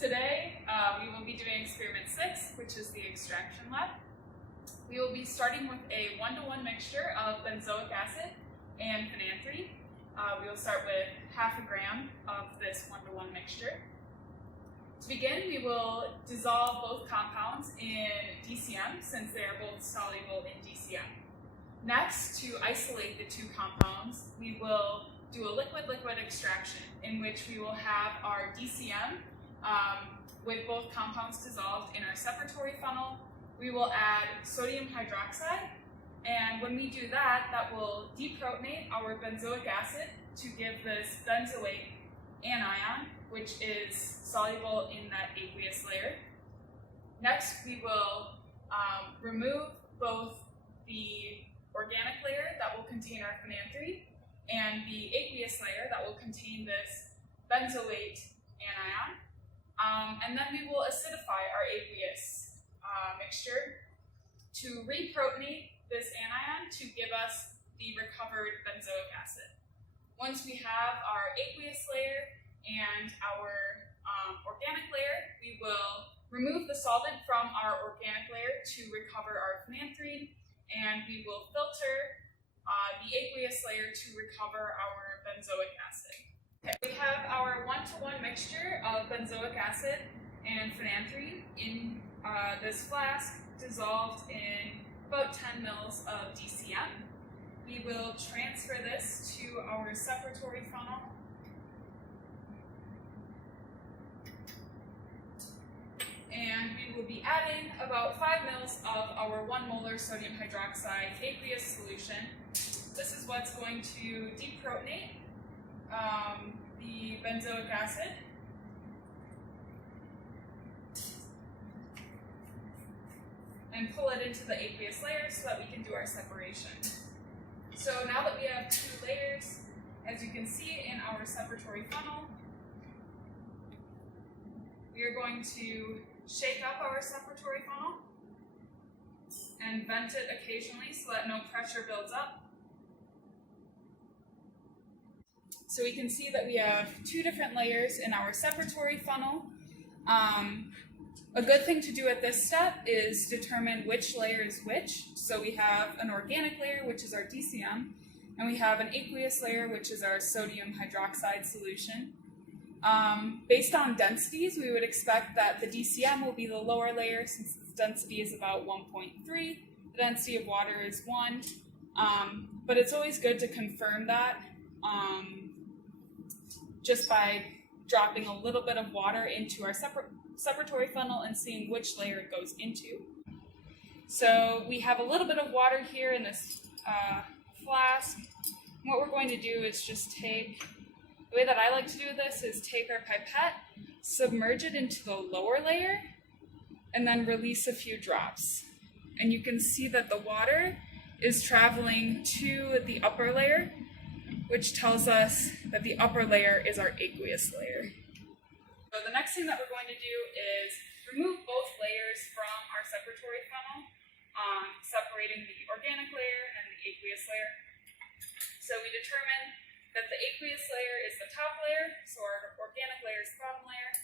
Today, we will be doing experiment 6, which is the extraction lab. We will be starting with a 1-to-1 mixture of benzoic acid and phenanthrene. We will start with half a gram of this 1-to-1 mixture. To begin, we will dissolve both compounds in DCM since they are both soluble in DCM. Next, to isolate the two compounds, we will do a liquid-liquid extraction in which we will have our DCM with both compounds dissolved in our separatory funnel. We will add sodium hydroxide, and when we do that, that will deprotonate our benzoic acid to give this benzoate anion, which is soluble in that aqueous layer. Next, we will remove both the organic layer that will contain our phenanthrene and the aqueous layer that will contain this benzoate anion. And then we will acidify our aqueous mixture to reprotonate this anion to give us the recovered benzoic acid. Once we have our aqueous layer and our organic layer, we will remove the solvent from our organic layer to recover our phenanthrene, and we will filter the aqueous layer to recover our benzoic acid. Okay. We have our 1-to-1 mixture of benzoic acid and phenanthrene in this flask dissolved in about 10 mils of DCM. We will transfer this to our separatory funnel. And we will be adding about 5 mils of our 1 molar sodium hydroxide aqueous solution. This is what's going to deprotonate the benzoic acid. And pull it into the aqueous layer so that we can do our separation. So now that we have 2 layers, as you can see in our separatory funnel, we are going to shake up our separatory funnel and vent it occasionally so that no pressure builds up. So we can see that we have 2 different layers in our separatory funnel. A good thing to do at this step is determine which layer is which. So we have an organic layer, which is our DCM, and we have an aqueous layer, which is our sodium hydroxide solution. Based on densities, we would expect that the DCM will be the lower layer since its density is about 1.3. The density of water is 1, but it's always good to confirm that just by dropping a little bit of water into our separatory funnel and seeing which layer it goes into. So we have a little bit of water here in this flask. What we're going to do is just take, the way that I like to do this is take our pipette, submerge it into the lower layer, and then release a few drops. And you can see that the water is traveling to the upper layer, which tells us that the upper layer is our aqueous layer. So the next thing that we're going to do is remove both layers from our separatory funnel, separating the organic layer and the aqueous layer. So we determine that the aqueous layer is the top layer, so our organic layer is the bottom layer.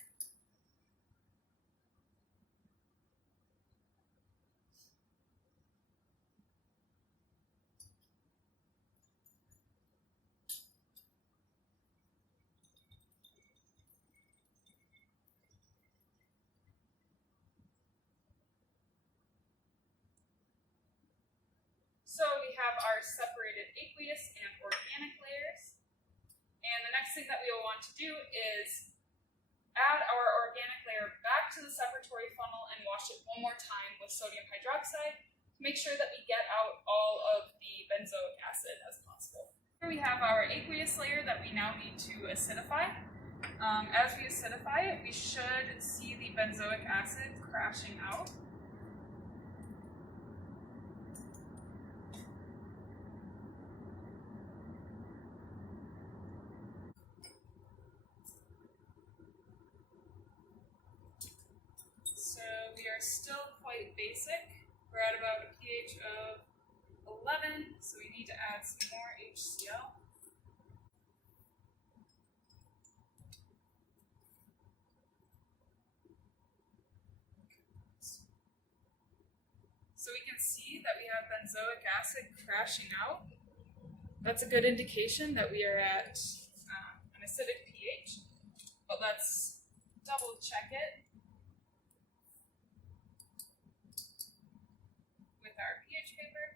So we have our separated aqueous and organic layers. And the next thing that we will want to do is add our organic layer back to the separatory funnel and wash it one more time with sodium hydroxide to make sure that we get out all of the benzoic acid as possible. Here we have our aqueous layer that we now need to acidify. As we acidify it, we should see the benzoic acid crashing out. We are still quite basic. We're at about a pH of 11, so we need to add some more HCl. So we can see that we have benzoic acid crashing out. That's a good indication that we are at an acidic pH, but let's double check it with our pH paper.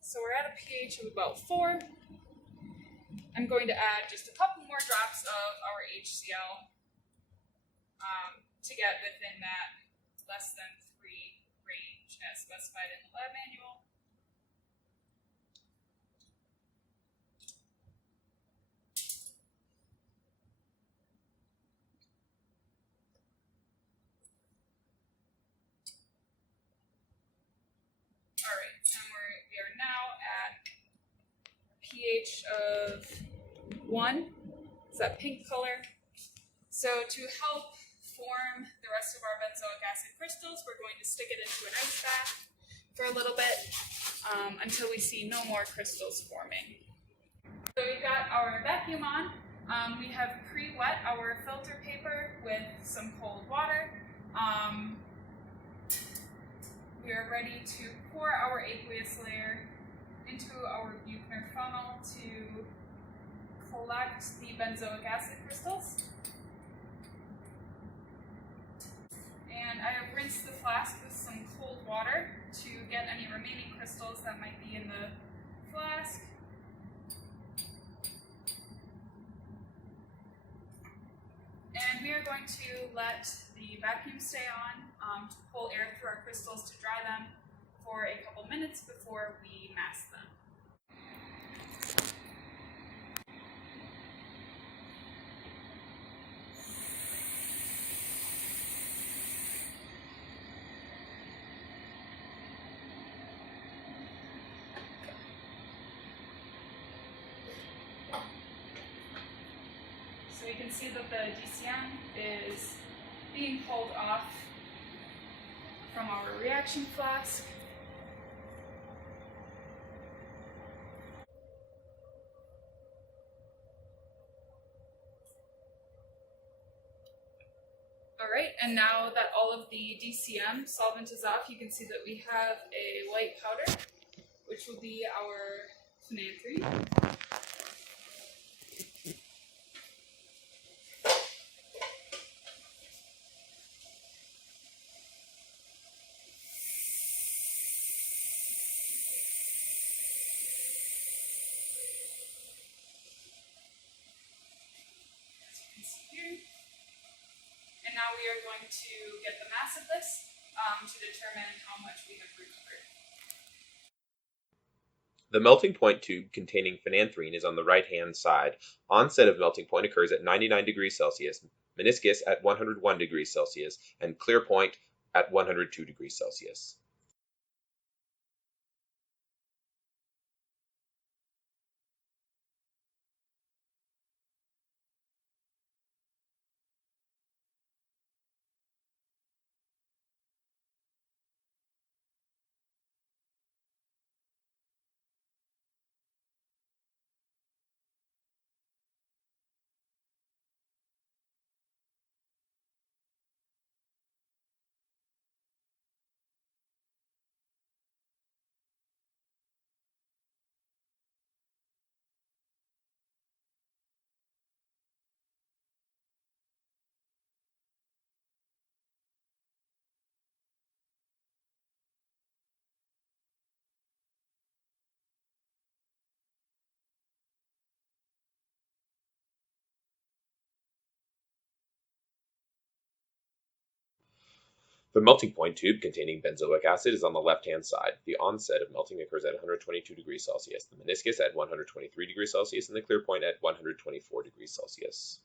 So we're at a pH of about 4. I'm going to add just a couple more drops of our HCl to get within that less than 3 range as specified in the lab manual. Alright, and we are now at a pH of 1. It's that pink color. So to help form the rest of our benzoic acid crystals, we're going to stick it into an ice bath for a little bit until we see no more crystals forming. So we've got our vacuum on. We have pre-wet our filter paper with some cold water. We are ready to pour our aqueous layer into our Buchner funnel to collect the benzoic acid crystals. And I have rinsed the flask with some cold water to get any remaining crystals that might be in the flask. And we are going to let the vacuum stay on to pull air through our crystals to dry them for a couple minutes before we mask them. So you can see that the DCM is being pulled off from our reaction flask. Alright, and now that all of the DCM solvent is off, you can see that we have a white powder, which will be our phenanthrene. And now we are going to get the mass of this to determine how much we have recovered. The melting point tube containing phenanthrene is on the right-hand side. Onset of melting point occurs at 99 degrees Celsius, meniscus at 101 degrees Celsius, and clear point at 102 degrees Celsius. The melting point tube containing benzoic acid is on the left-hand side. The onset of melting occurs at 122 degrees Celsius, the meniscus at 123 degrees Celsius, and the clear point at 124 degrees Celsius.